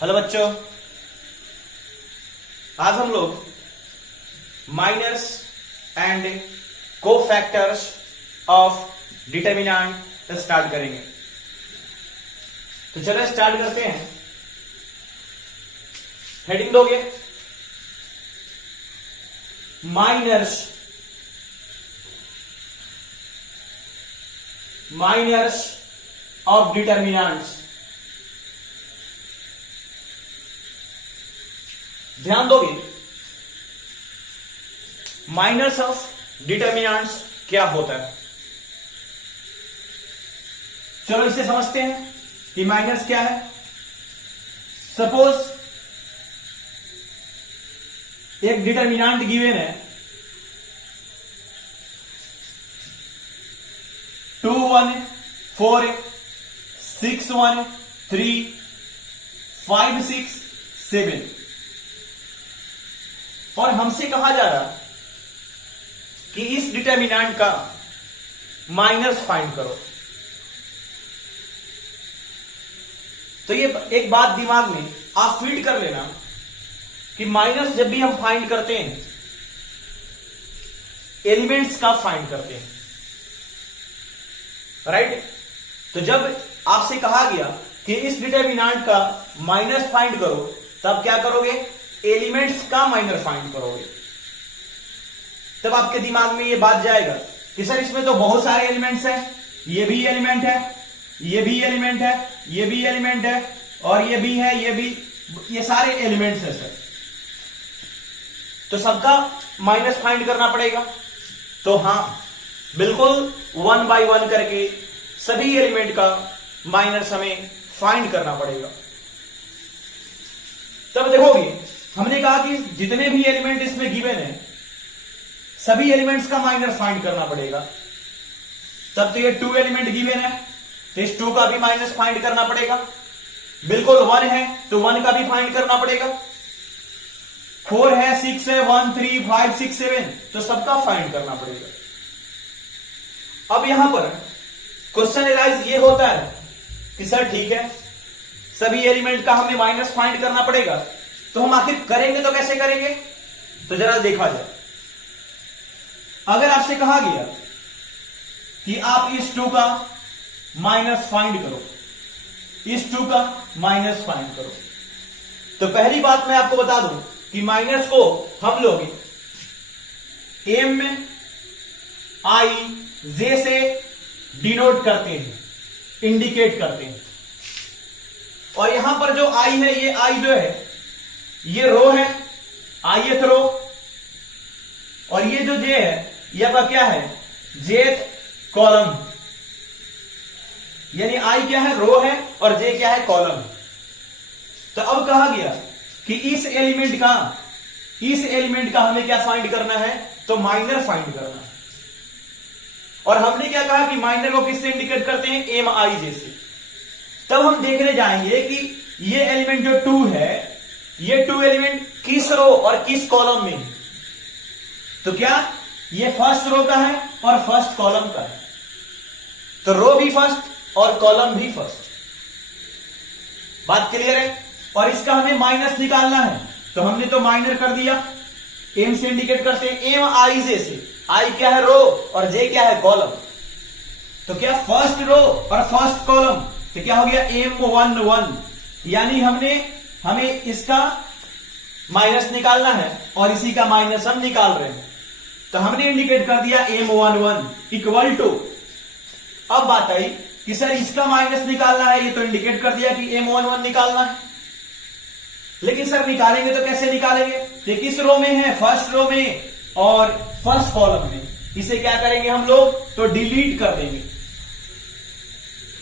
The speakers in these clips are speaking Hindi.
हेलो बच्चों, आज हम लोग minors and cofactors of determinant start करेंगे। तो चलो स्टार्ट करते हैं। हेडिंग दोगे माइनर्स ऑफ डिटरमिनेंट्स। ध्यान दोगे माइनर्स ऑफ डिटरमिनेंट्स क्या होता है। चलो इसे समझते हैं कि माइनर्स क्या है। सपोज एक डिटरमिनेंट गिवन है 2 1 4 6 1 3 5 6 7 और हमसे कहा जा रहा कि इस डिटरमिनेंट का माइनर्स फाइंड करो। तो ये एक बात दिमाग में आप फीड कर लेना कि माइनर्स जब भी हम फाइंड करते हैं एलिमेंट्स का फाइंड करते हैं, राइट। तो जब आपसे कहा गया कि इस डिटरमिनेंट का माइनर्स फाइंड करो, तब क्या करोगे? एलिमेंट्स का माइनर फाइंड करोगे। तब आपके दिमाग में ये बात जाएगा कि सर इसमें तो बहुत सारे एलिमेंट्स हैं, ये भी एलिमेंट है, ये भी एलिमेंट है, ये भी एलिमेंट है, और ये भी है, ये भी, ये सारे एलिमेंट्स हैं सर। तो सबका माइनस फाइंड करना पड़ेगा। तो हां बिल्कुल 1 बाय 1 करके सभी एलिमेंट का माइनस हमें फाइंड करना पड़ेगा। तब देखोगे हमने कहा कि जितने भी एलिमेंट इसमें गिवन है सभी एलिमेंट्स का माइनर फाइंड करना पड़ेगा। तब तो ये 2 एलिमेंट गिवन है तो इस 2 का भी माइनस फाइंड करना पड़ेगा। बिल्कुल 1 है तो 1 का भी फाइंड करना पड़ेगा। 4 है, 6 है, 1 3 5 6 7 तो सबका फाइंड करना पड़ेगा। अब यहां पर क्वेश्चन एराइज ये होता है कि सर ठीक है सभी एलिमेंट का हमें माइनस फाइंड करना पड़ेगा, तो हम आखिर करेंगे तो कैसे करेंगे? तो जरा देखा जाए। अगर आपसे कहा गया कि आप इस 2 का माइनस फाइंड करो, इस 2 का माइनस फाइंड करो, तो पहली बात मैं आपको बता दूं कि माइनस को हम लोग एम आई जे से डिनोट करते हैं, इंडिकेट करते हैं। और यहां पर जो आई है, ये आई जो है ये रो है, ith रो, और ये जो जे है ये आपका क्या है? जेथ कॉलम। यानी आई क्या है? रो है, और जे क्या है? कॉलम। तो अब कहा गया कि इस एलिमेंट का हमें क्या फाइंड करना है? तो माइनर फाइंड करना है। और हमने क्या कहा कि माइनर को किससे इंडिकेट करते हैं? एम आई जे से। तब हम देखने जाएंगे कि ये एलिमेंट जो 2 है, ये 2 एलिमेंट किस रो और किस कॉलम में है। तो क्या ये फर्स्ट रो का है और फर्स्ट कॉलम का है, तो रो भी फर्स्ट और कॉलम भी फर्स्ट। बात क्लियर है? और इसका हमें माइनस निकालना है, तो हमने तो माइनर कर दिया, एम से इंडिकेट करते हैं, एम आई जे से। आई क्या है? रो, और जे क्या है? कॉलम। तो क्या फर्स्ट रो और फर्स्ट कॉलम, तो क्या हो गया? M1 1। यानी हमें इसका माइनस निकालना है और इसी का माइनस हम निकाल रहे हैं, तो हमने इंडिकेट कर दिया M1 1 इक्वल टू। अब बात आई कि सर इसका माइनस निकालना है, ये तो इंडिकेट कर दिया कि M1 1 निकालना है, लेकिन सर निकालेंगे तो कैसे निकालेंगे? ये किस रो में है? फर्स्ट रो में और फर्स्ट कॉलम में। इसे क्या करेंगे हम लोग? तो डिलीट कर देंगे,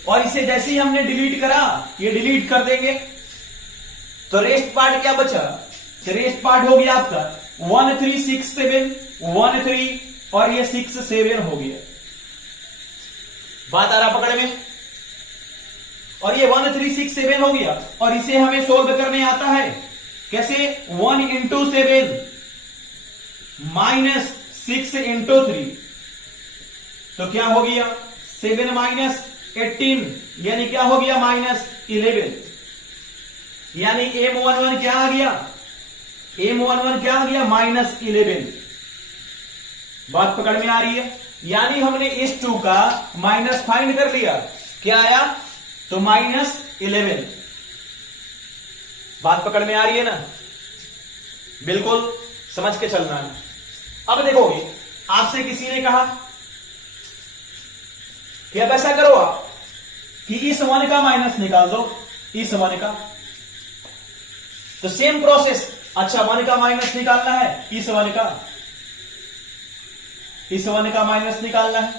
और इसे जैसे ही हमने डिलीट करा ये डिलीट कर देंगे, तो रेस्ट पार्ट क्या बचा? तो रेस्ट पार्ट हो गया आपका 1 3 6 7 1 3, और ये 6 7 हो गया। बात आ रहा पकड़ में? और ये 1 3 6 7 हो गया, और इसे हमें सोल्व करने आता है कैसे? 1 इंटू 7 माइनस 6 इंटू 3, तो क्या हो गया 7 माइनस 18 यानी क्या हो गया -11। यानी M11 क्या आ गया, M11 क्या आ गया, -11। बात पकड़ में आ रही है। यानी हमने इस 2 का माइनस फाइंड कर लिया, क्या आया, तो -11। बात पकड़ में आ रही है ना, बिल्कुल समझ के चलना है। अब देखोगे, आपसे किसी ने कहा कि अब ऐसा करो आप कि इस 1 का माइनस निकाल दो, इस 1 का, तो सेम प्रोसेस। अच्छा, 1 का माइनस निकालना है, इस 1 का, इस 1 का माइनस निकालना है,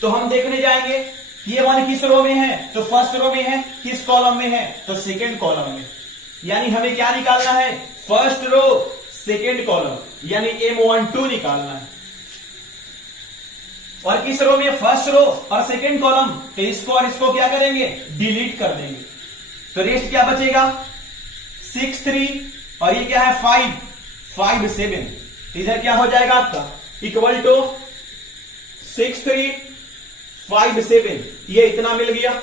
तो हम देखने जाएंगे कि ये 1 किस रो में है, तो फर्स्ट रो में है, किस कॉलम में है, तो सेकेंड कॉलम में। यानी हमें क्या निकालना है, फर्स्ट रो सेकेंड कॉलम, यानी M12 निकालना है। और किस रो में, फर्स्ट रो और सेकेंड कॉलम, तो इसको और इसको क्या करेंगे, डिलीट कर देंगे। तो रेस्ट क्या बचेगा, 6 3, और ये क्या है 5 5 7। इधर क्या हो जाएगा आपका, इक्वल टू 6 3 5 7। ये इतना मिल गया,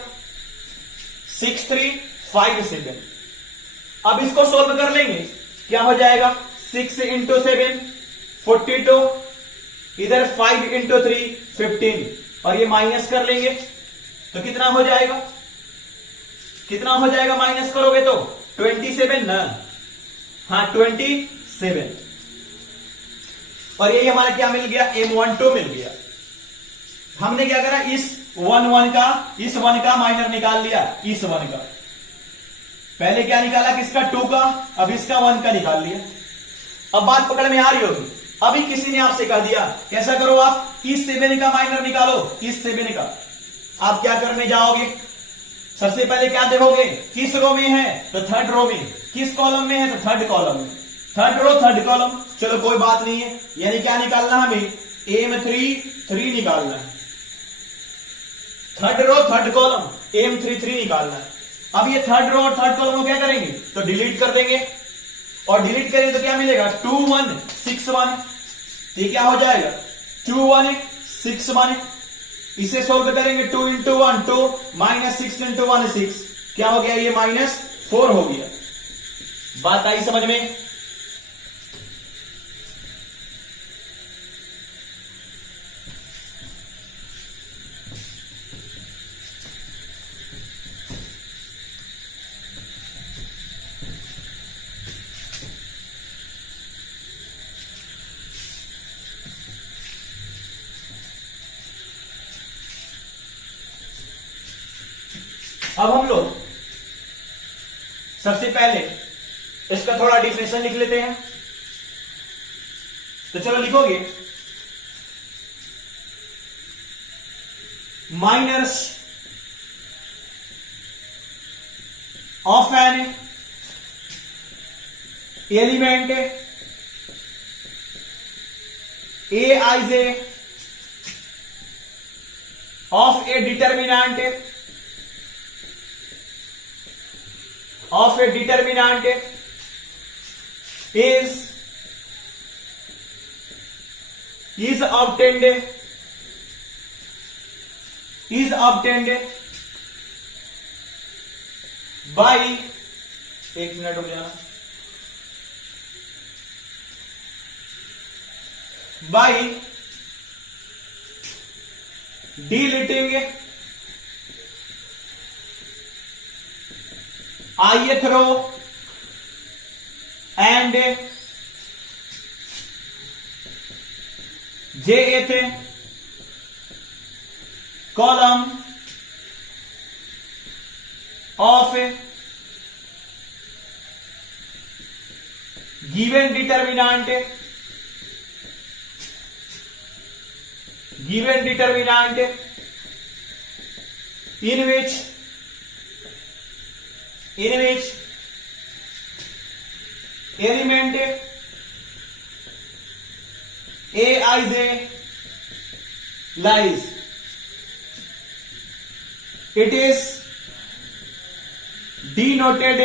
6 3 5 7। अब इसको सोल्व कर लेंगे, क्या हो जाएगा, 6 इंटू 7 42, इधर 5 इंटू 3 15, और ये माइनस कर लेंगे तो कितना हो जाएगा, कितना हो जाएगा माइनस करोगे तो 27 ना, हाँ 27। और ये हमारा क्या मिल गया, M12 मिल गया। हमने क्या करा, इस 1 का माइनर निकाल लिया, इस 1 का। पहले क्या निकाला, किसका, 2 का, अब इसका 1 का निकाल लिया। अब बात पकड़ में आ रही होगी। अभी किसी ने आपसे कह दिया कैसा करो आप, इस 7 का माइनर निकालो, इस 7 का। आप क्या करने जाओगे, सबसे पहले क्या देखोगे, किस रो में है, तो थर्ड रो में, किस कॉलम में है, तो थर्ड कॉलम में, थर्ड रो थर्ड कॉलम। चलो कोई बात नहीं है, यानी क्या निकालना हमें, M3 निकालना है, third row third column M3 निकालना है। अब ये थर्ड रो और थर्ड कॉलम को क्या करेंगे, तो डिलीट कर देंगे, और डिलीट करेंगे तो क्या मिलेगा, 2 1 6 1। तो ये क्या हो जाएगा, 2 1 6 1। इसे सोल्व करेंगे, 2 इंटू 1 2, -6 इंटू 1 6, क्या हो गया, ये -4 हो गया। बात आई समझ में। अब हम लोग सबसे पहले इसका थोड़ा डिफिनेशन लिख लेते हैं। तो चलो लिखोगे, minors of an element Aij of a determinant is obtained by, एक मिनट रुक जाना, by deleting ith row and jth column of given determinant in which element Aij lies. It is denoted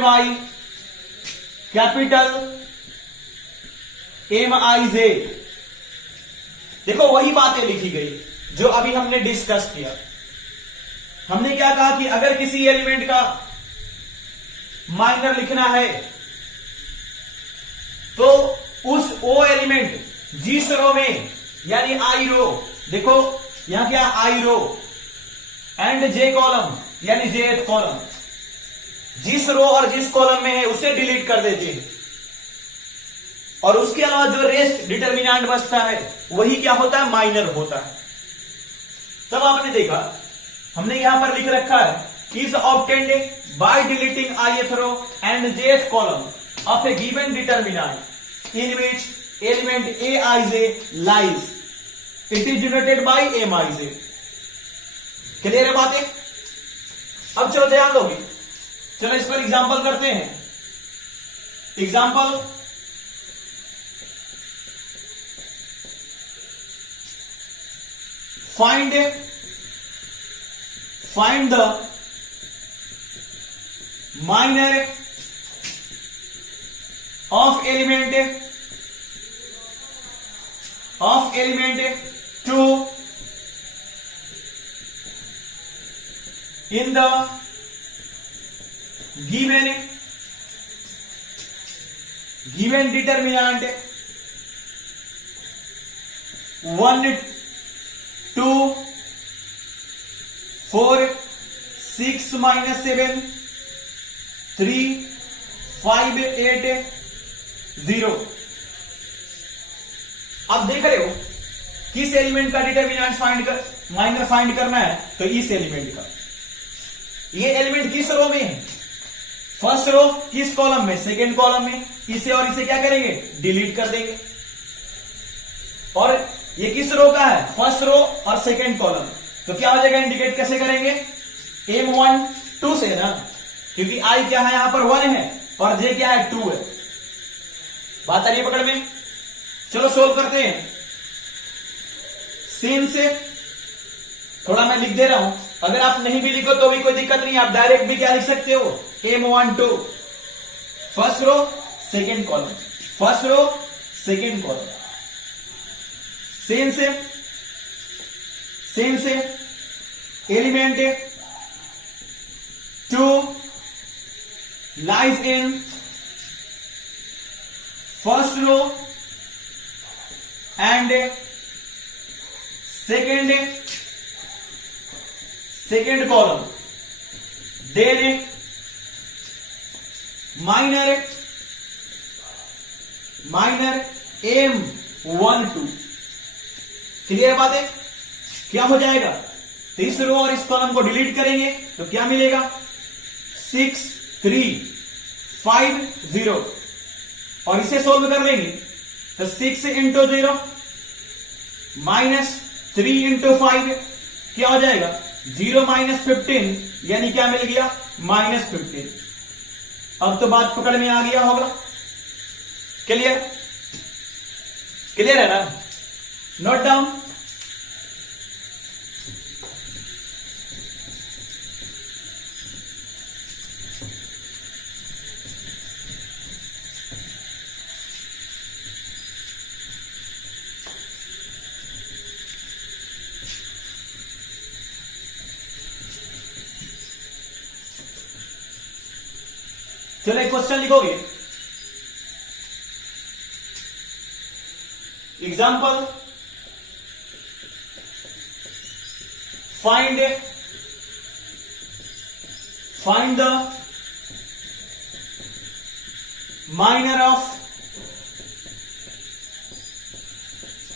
by capital Mij। देखो वही बातें लिखी गई जो अभी हमने डिस्कस किया। हमने क्या कहा कि अगर किसी एलिमेंट का माइनर लिखना है तो उस ओ एलिमेंट जिस रो में, यानी आई रो, देखो यहां क्या आई रो एंड जे कॉलम यानी जेथ कॉलम, जिस रो और जिस कॉलम में है उसे डिलीट कर देते हैं और उसके अलावा जो रेस्ट डिटर्मिनेंट बचता है वही क्या होता है, माइनर होता है। तब आपने देखा हमने यहां पर लिख रखा है is obtained by deleting ith row and jth column of a given determinant in which element aij lies, it is denoted by mij। Clear है बातें? अब चलो ध्यान दोगे, चलो इस पर एग्जांपल करते हैं। Example, find the minor of element 2 in the given determinant 1 2 4 6 minus 7 3 5 8 0। अब देख रहे हो किस एलिमेंट का डिटर्मिनेंट फाइंड कर, माइनर फाइंड करना है, तो इस एलिमेंट का। ये एलिमेंट किस रो में है, फर्स्ट रो, किस कॉलम में, सेकेंड कॉलम में। इसे और इसे क्या करेंगे, डिलीट कर देंगे। और ये किस रो का है, फर्स्ट रो और सेकेंड कॉलम, तो क्या हो जाएगा, इंडिकेट कैसे करेंगे, m1 2 से ना, क्योंकि आई क्या है यहां पर 1 है और जे क्या है 2 है। बात आ रही है पकड़ में? चलो सोल्व करते हैं। सिंस थोड़ा मैं लिख दे रहा हूं, अगर आप नहीं भी लिखो तो भी कोई दिक्कत नहीं, आप डायरेक्ट भी क्या लिख सकते हो, m1 2 first row second column, first row second column. Since element 2 lies in first row and second column. Then minor m1 2। Clear बात है? क्या हो जाएगा, तो इस रो और इस कॉलम को डिलीट करेंगे तो क्या मिलेगा, 6 3 5 0। और इसे सोल्व कर लेंगे तो 6 इंटू 0 माइनस 3 इंटू 5 क्या हो जाएगा, 0 माइनस 15, यानी क्या मिल गया, -15। अब तो बात पकड़ में आ गया होगा। क्लियर? क्लियर है ना? Note down. चलो एक क्वेश्चन लिखोगे। Example, find the minor of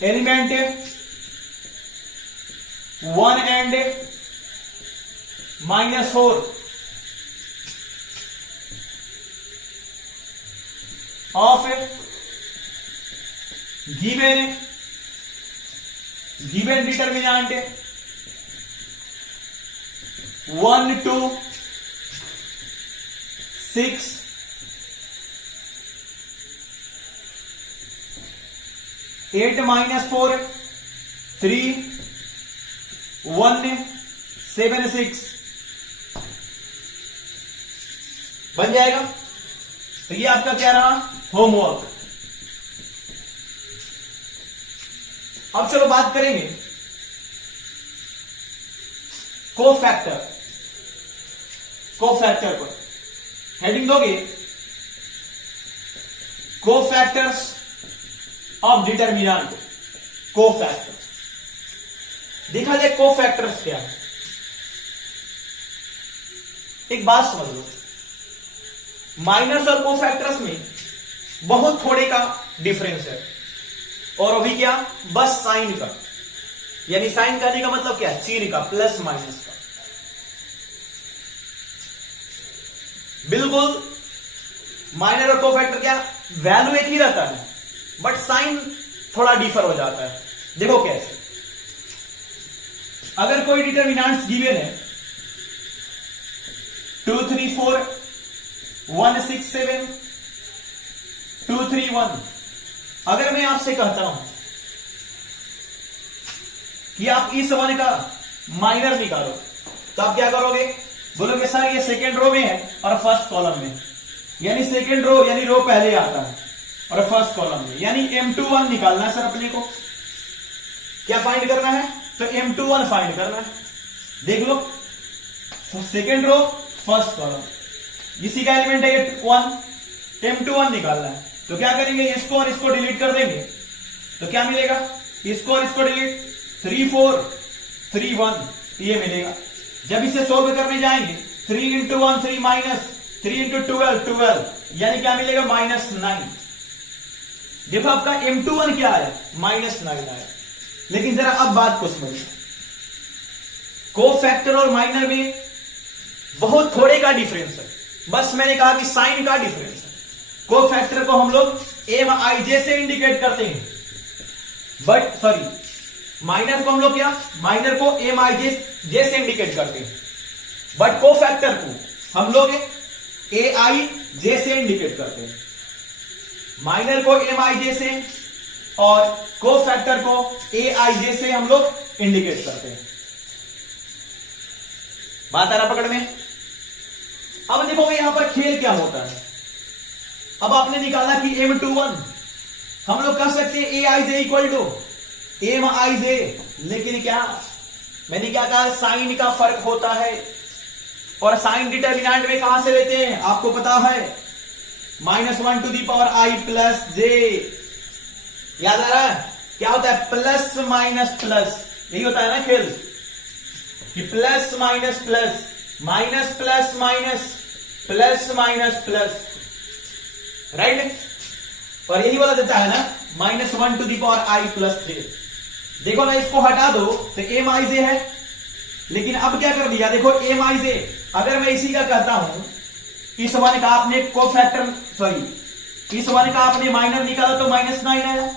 element 1 and -4 of given determinant 1 2 6 8 -4 3 1 7 6 बन जाएगा। तो ये आपका क्या रहा, होमवर्क। अब चलो बात करेंगे कोफैक्टर। कोफैक्टर पर हेडिंग दोगे कोफैक्टर्स ऑफ डिटरमिनेंट। कोफैक्टर देखा जाए कोफैक्टर्स क्या है। एक बात समझ लो, माइनर्स और कोफैक्टर्स में बहुत थोड़े का डिफरेंस है, और अभी क्या, बस साइन का, यानी साइन करने का मतलब क्या है, चिन्ह का, प्लस माइनस का। बिल्कुल माइनर और कोफैक्टर क्या, वैल्यू एक ही रहता है, बट साइन थोड़ा डिफर हो जाता है। देखो कैसे, अगर कोई डिटरमिनेंट्स गिवन है 2 3 4 1 6 7 2 3 1, अगर मैं आपसे कहता हूं कि आप इस वन का माइनर निकालो, तो आप क्या करोगे, बोलोगे सर ये सेकेंड रो में है और फर्स्ट कॉलम में, यानी सेकेंड रो यानी रो पहले आता है और फर्स्ट कॉलम में, यानी M21 निकालना है सर अपने को। क्या फाइंड करना है, तो M21 फाइंड करना है। देख लो, सेकेंड रो फर्स्ट कॉलम, इसी का एलिमेंट है ये 1, M21 निकालना है। तो क्या करेंगे, इसको और इसको डिलीट कर देंगे, तो क्या मिलेगा, इसको और इसको डिलीट, 3 4 3 1 ये मिलेगा। जब इसे सोल्व करने जाएंगे 3 इंटू 1 3 माइनस 3 इंटू 12 12, यानी क्या मिलेगा, -9। देखो आपका M21 क्या आया, -9 आया। लेकिन जरा अब बात को समझिए, कोफैक्टर और माइनर में बहुत थोड़े का डिफरेंस है, बस मैंने कहा कि साइन का डिफरेंस है। कोफैक्टर को हम लोग MIJ से इंडिकेट करते हैं, बट सॉरी माइनर को हम लोग क्या, माइनर को MIJ से इंडिकेट करते हैं, बट कोफैक्टर को हम लोग AIJ से इंडिकेट करते हैं। माइनर को MIJ से और कोफैक्टर को AIJ से हम लोग इंडिकेट करते हैं। बात आ रहा पकड़ में। अब देखोगे यहां पर खेल क्या होता है। अब आपने निकाला कि M21, हम लोग कह सकते हैं AIJ इक्वल टू MIJ, लेकिन क्या, मैंने क्या कहा, साइन का फर्क होता है, और साइन डिटरमिनेंट में कहां से लेते हैं, आपको पता है, -1 to the power I plus J। याद आ रहा है क्या होता है, प्लस माइनस प्लस, यही होता है ना खेल, कि plus minus plus, minus plus minus, plus minus plus, right. और यही वाला देता है ना, -1 to the power I plus J। देखो ना, इसको हटा दो तो MIJ है, लेकिन अब क्या कर दिया, देखो MIJ, अगर मैं इसी का कहता हूं, इस वन का आपने कोफैक्टर, सॉरी इस वन का आपने माइनर निकाला तो -9 आया।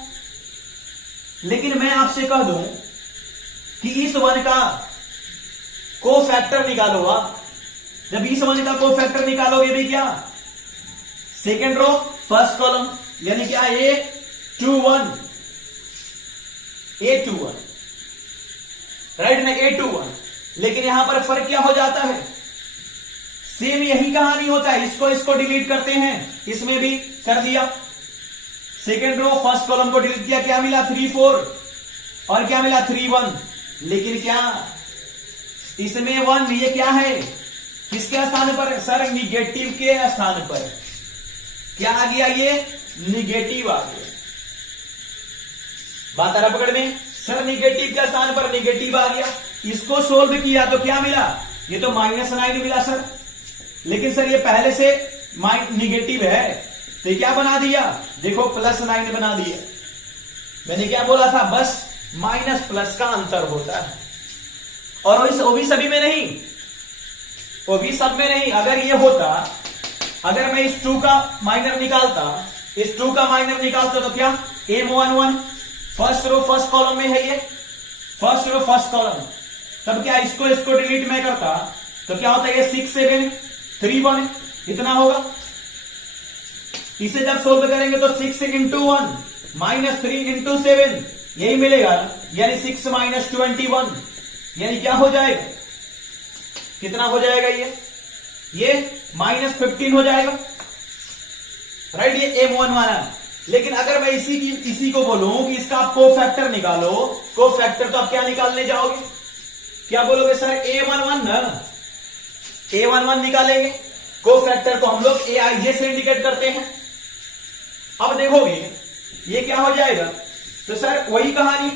लेकिन मैं आपसे कह दूं कि इस वन का कोफैक्टर निकालो आप, जब इस वन का कोफैक्टर निकालोगे भी क्या, सेकेंड रो फर्स्ट कॉलम, यानी क्या, A21 राइट ना, A21। लेकिन यहां पर फर्क क्या हो जाता है, सेम यही कहानी होता है, इसको इसको डिलीट करते हैं, इसमें भी कर दिया, सेकेंड रो फर्स्ट कॉलम को डिलीट किया, क्या मिला 3 4 और क्या मिला 3 1। लेकिन क्या, इसमें 1, ये क्या है, किसके स्थान पर, सर निगेटिव के स्थान पर, क्या आ गया, ये निगेटिव आ गया। बात आ रहा पकड़ में, सर निगेटिव के स्थान पर निगेटिव आ गया। इसको सोल्व किया तो क्या मिला, ये तो -9 मिला सर, लेकिन सर ये पहले से निगेटिव है, तो क्या बना दिया, देखो +9 बना दिया। मैंने क्या बोला था, बस माइनस प्लस का अंतर होता है, और वो भी सभी में नहीं, वो भी सब में नहीं। अगर ये होता, अगर मैं इस 2 का माइनर निकालता, इस 2 का माइनर निकालता तो क्या, M11 first row first column में है, ये फर्स्ट रो फर्स्ट कॉलम, तब क्या, इसको इसको डिलीट मैं करता तो क्या होता है, ये 6 7 3 1 इतना होगा। इसे जब सोल्व करेंगे तो 6 इंटू 1 -3 इंटू 7 यही मिलेगा, यानी 6 - 21, यानी क्या हो जाएगा, कितना हो जाएगा, ये -15 हो जाएगा, राइट। ये M11। लेकिन अगर मैं इसी को बोलूं कि इसका आप कोफैक्टर निकालो, कोफैक्टर तो आप क्या निकालने जाओगे, क्या बोलोगे, सर A11 ना, A11 निकालेंगे, को फैक्टर को हम लोग Aij से इंडिकेट करते हैं। अब देखोगे ये क्या हो जाएगा, तो सर वही कहानी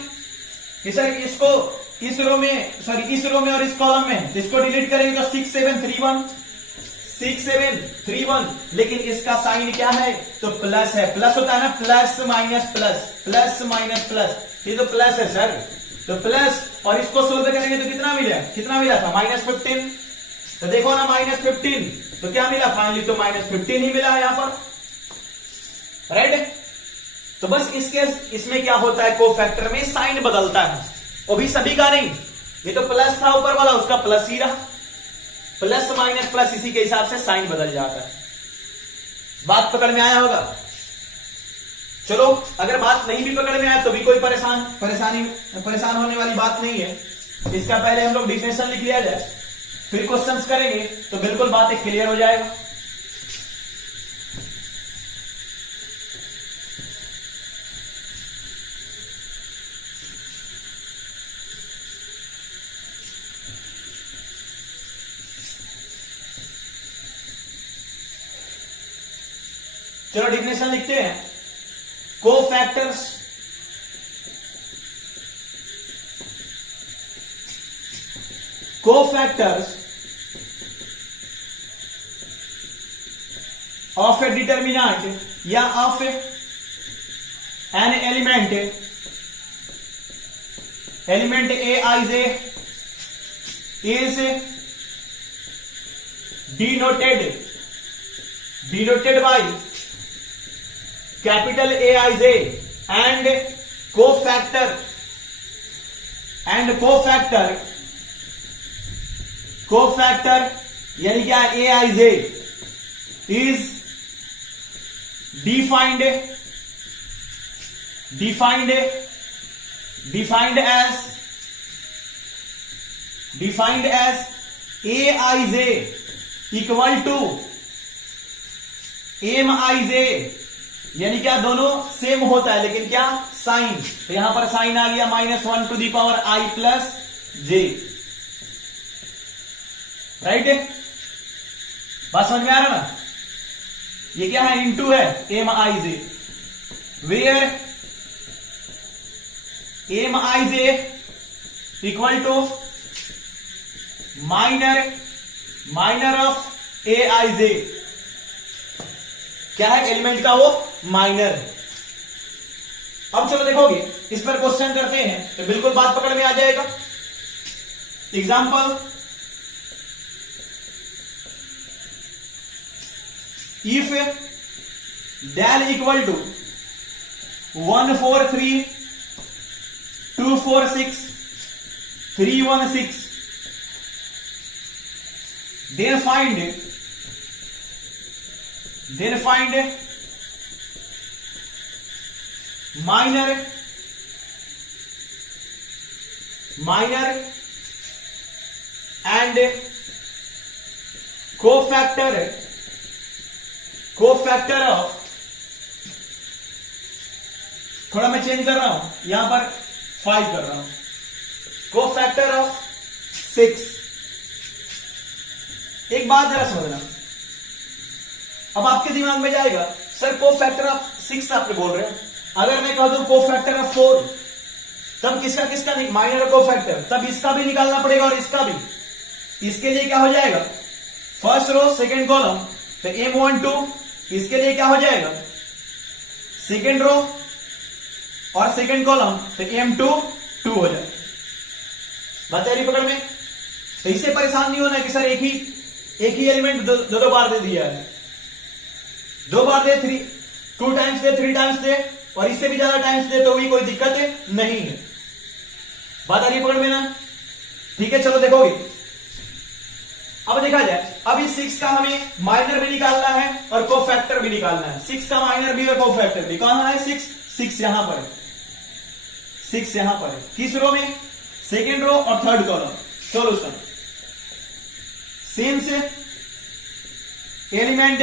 कि सर इसको इस रो में, सॉरी इस रो में और इस कॉलम में, इसको डिलीट करेंगे तो 6731, लेकिन इसका साइन क्या है, तो प्लस है। प्लस होता है ना, plus minus plus, plus minus plus, ये तो प्लस है सर, तो प्लस, और इसको सोल्व करेंगे तो कितना मिला था, -15। तो देखो ना -15, तो क्या मिला फाइनली, तो -15 ही मिला है यहां पर, राइट। तो बस इसमें क्या होता है, कोफैक्टर में साइन बदलता है, वो भी सभी का नहीं, ये तो प्लस था ऊपर वाला, उसका प्लस ही रहा, प्लस माइनस प्लस, इसी के हिसाब से साइन बदल जाता है। बात पकड़ में आया होगा। चलो अगर बात नहीं भी पकड़ में आया तो भी कोई परेशान होने वाली बात नहीं है। इसका पहले हम लोग डिफिनेशन लिख लिया जाए, फिर क्वेश्चंस करेंगे तो बिल्कुल बात एक क्लियर हो जाएगा। चलो डिफिनेशन लिखते हैं। कोफैक्टर्स ऑफ ए डिटर्मिनेंट या of an element Aij is denoted by capital Aij and cofactor यानी क्या, Aij is defined as Aij equal to Mij, यानी क्या, दोनों सेम होता है लेकिन क्या, साइन, तो यहां पर साइन आ गया -1 to the power I plus j, right. बात समझ में आ रहा ना, ये क्या है, इनटू है Mij, where Mij equal to minor of Aij, क्या है, एलिमेंट का वो माइनर। अब चलो देखोगे इस पर क्वेश्चन करते हैं तो बिल्कुल बात पकड़ में आ जाएगा। Example, if del equal to 143 246 316, then find minor and cofactor of, थोड़ा मैं चेंज कर रहा हूं, यहां पर 5 कर रहा हूं, कोफैक्टर ऑफ 6। एक बात जरा समझना, अब आपके दिमाग में जाएगा सर कोफैक्टर ऑफ 6 आपने बोल रहे हो, अगर मैं कह दूं कोफैक्टर ऑफ 4, तब किसका नहीं, माइनर कोफैक्टर, तब इसका भी निकालना पड़ेगा और इसका भी। इसके लिए क्या हो जाएगा, फर्स्ट रो सेकेंड कॉलम, तो M12, इसके लिए क्या हो जाएगा, सेकेंड रो और सेकेंड कॉलम, तो M2 हो जाएगा। बात आ रही पकड़ में, तो इससे परेशान नहीं होना कि सर एक ही एलिमेंट दो बार दे दिया है, 2 बार दे, 2 टाइम्स दे, 3 टाइम्स दे, और इससे भी ज्यादा टाइम्स दे तो भी कोई दिक्कत नहीं है। बात आ रही पकड़ में ना, ठीक है। चलो देखोगे, अब देखा जाए, अब इस 6 का हमें माइनर भी निकालना है और कोफैक्टर भी निकालना है। 6 का माइनर भी और कोफैक्टर भी, कहां है 6 यहां पर है, 6 यहां पर है, किस रो में, सेकेंड रो और third column. Solution, since element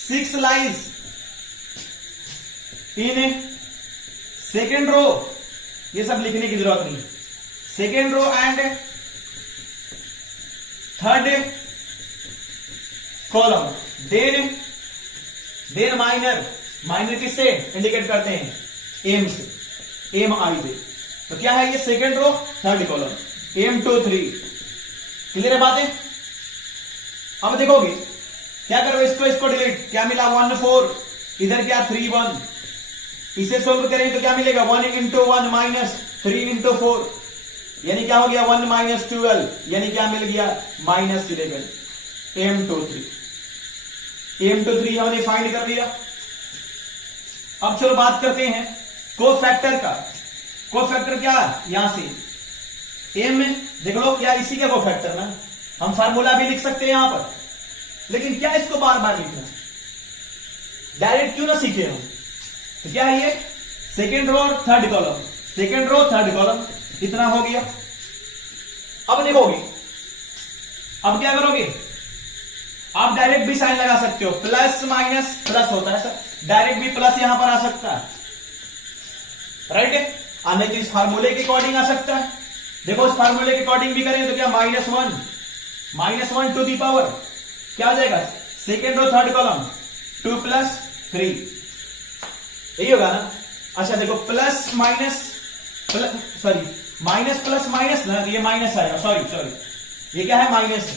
6 lies in second row, ये सब लिखने की जरूरत नहीं, second row and third column, then minor किससे इंडिकेट करते हैं? एम से, एम आई से। तो क्या है ये? Second row third column, M 2 3। Clear है बातें? अब देखोगे क्या करो, इसको डिलीट, क्या मिला? 1 4, इधर क्या 3 1। इसे सोल्व करेंगे तो क्या मिलेगा? 1 इंटू 1 माइनस 3 इंटू 4, यानी क्या हो गया? 1 माइनस 12, यानी क्या मिल गया? Minus 11, M 2 3। एम 2 3 हमने फाइंड कर लिया। अब चलो बात करते हैं कोफैक्टर का। कोफैक्टर क्या? यहां से एम में देख लो, क्या इसी का कोफैक्टर ना, हम फार्मूला भी लिख सकते हैं यहां पर, लेकिन क्या इसको बार बार लिखना, डायरेक्ट क्यों ना सीखे हम? तो क्या है ये? सेकेंड रो और third column, second row third column, इतना हो गया। अब देखोगे, अब क्या करोगे? आप डायरेक्ट भी साइन लगा सकते हो, प्लस माइनस प्लस होता है सर, डायरेक्ट भी प्लस यहां पर आ सकता है, राइट है? आने तो इस फार्मूले के अकॉर्डिंग आ सकता है। देखो इस फार्मूले के अकॉर्डिंग भी करें तो क्या? -1 टू दी पावर क्या हो जाएगा? सेकेंड रो थर्ड कॉलम 2 + 3, यही होगा ना? अच्छा देखो, plus minus minus plus minus ना, ये माइनस आएगा, सॉरी ये क्या है? माइनस है,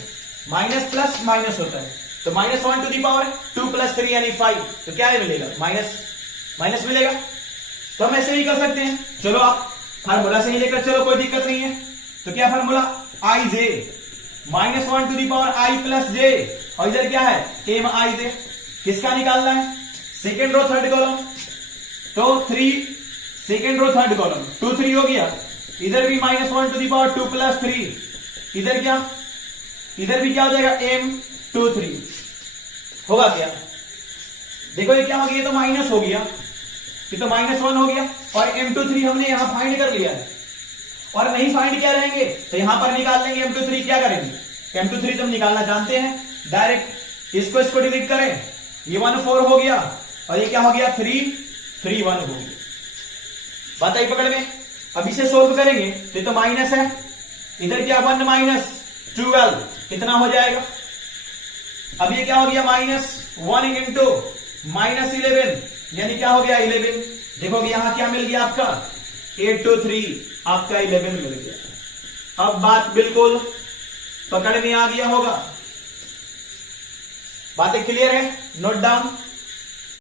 माइनस प्लस माइनस होता है, तो -1 टू दी पावर 2 + 3 यानी 5, तो क्या मिलेगा? माइनस मिलेगा। तो हम ऐसे भी कर सकते हैं, चलो आप फार्मूला से ही लेकर चलो, कोई दिक्कत नहीं है। तो क्या formula? I J, -1 to the power i + j, और इधर क्या है? M I J. किसका निकालना है? सेकेंड रो थर्ड कॉलम, तो 3 सेकेंड रो थर्ड कॉलम 2 3 हो गया, इधर भी -1 टू दी पावर 2 + 3, इधर क्या? इधर भी क्या हो जाएगा? एम 2 3 होगा क्या? देखो ये क्या हो गया? ये तो माइनस हो गया, ये तो -1 हो गया, और m2 3 हमने यहां फाइंड कर लिया है, और नहीं फाइंड क्या रहेंगे तो यहां पर निकाल लेंगे m2 3। क्या करेंगे? m2 3 तो हम निकालना जानते हैं, डायरेक्ट इसको डिलीट करें, ये 1 4 हो गया, और ये क्या हो गया? 3 3 1 हो गया। बात आई पकड़ में? अब इसे सोल्व करेंगे तो ये तो माइनस है, इधर क्या? 1 माइनस 12, कितना हो जाएगा? अब ये क्या हो गया? -1 इंटू -11, यानी क्या हो गया? 11। देखोगे यहां क्या मिल गया आपका? 8 2 3, आपका 11 मिल गया। अब बात बिल्कुल पकड़ में आ गया होगा, बातें क्लियर है? Note down.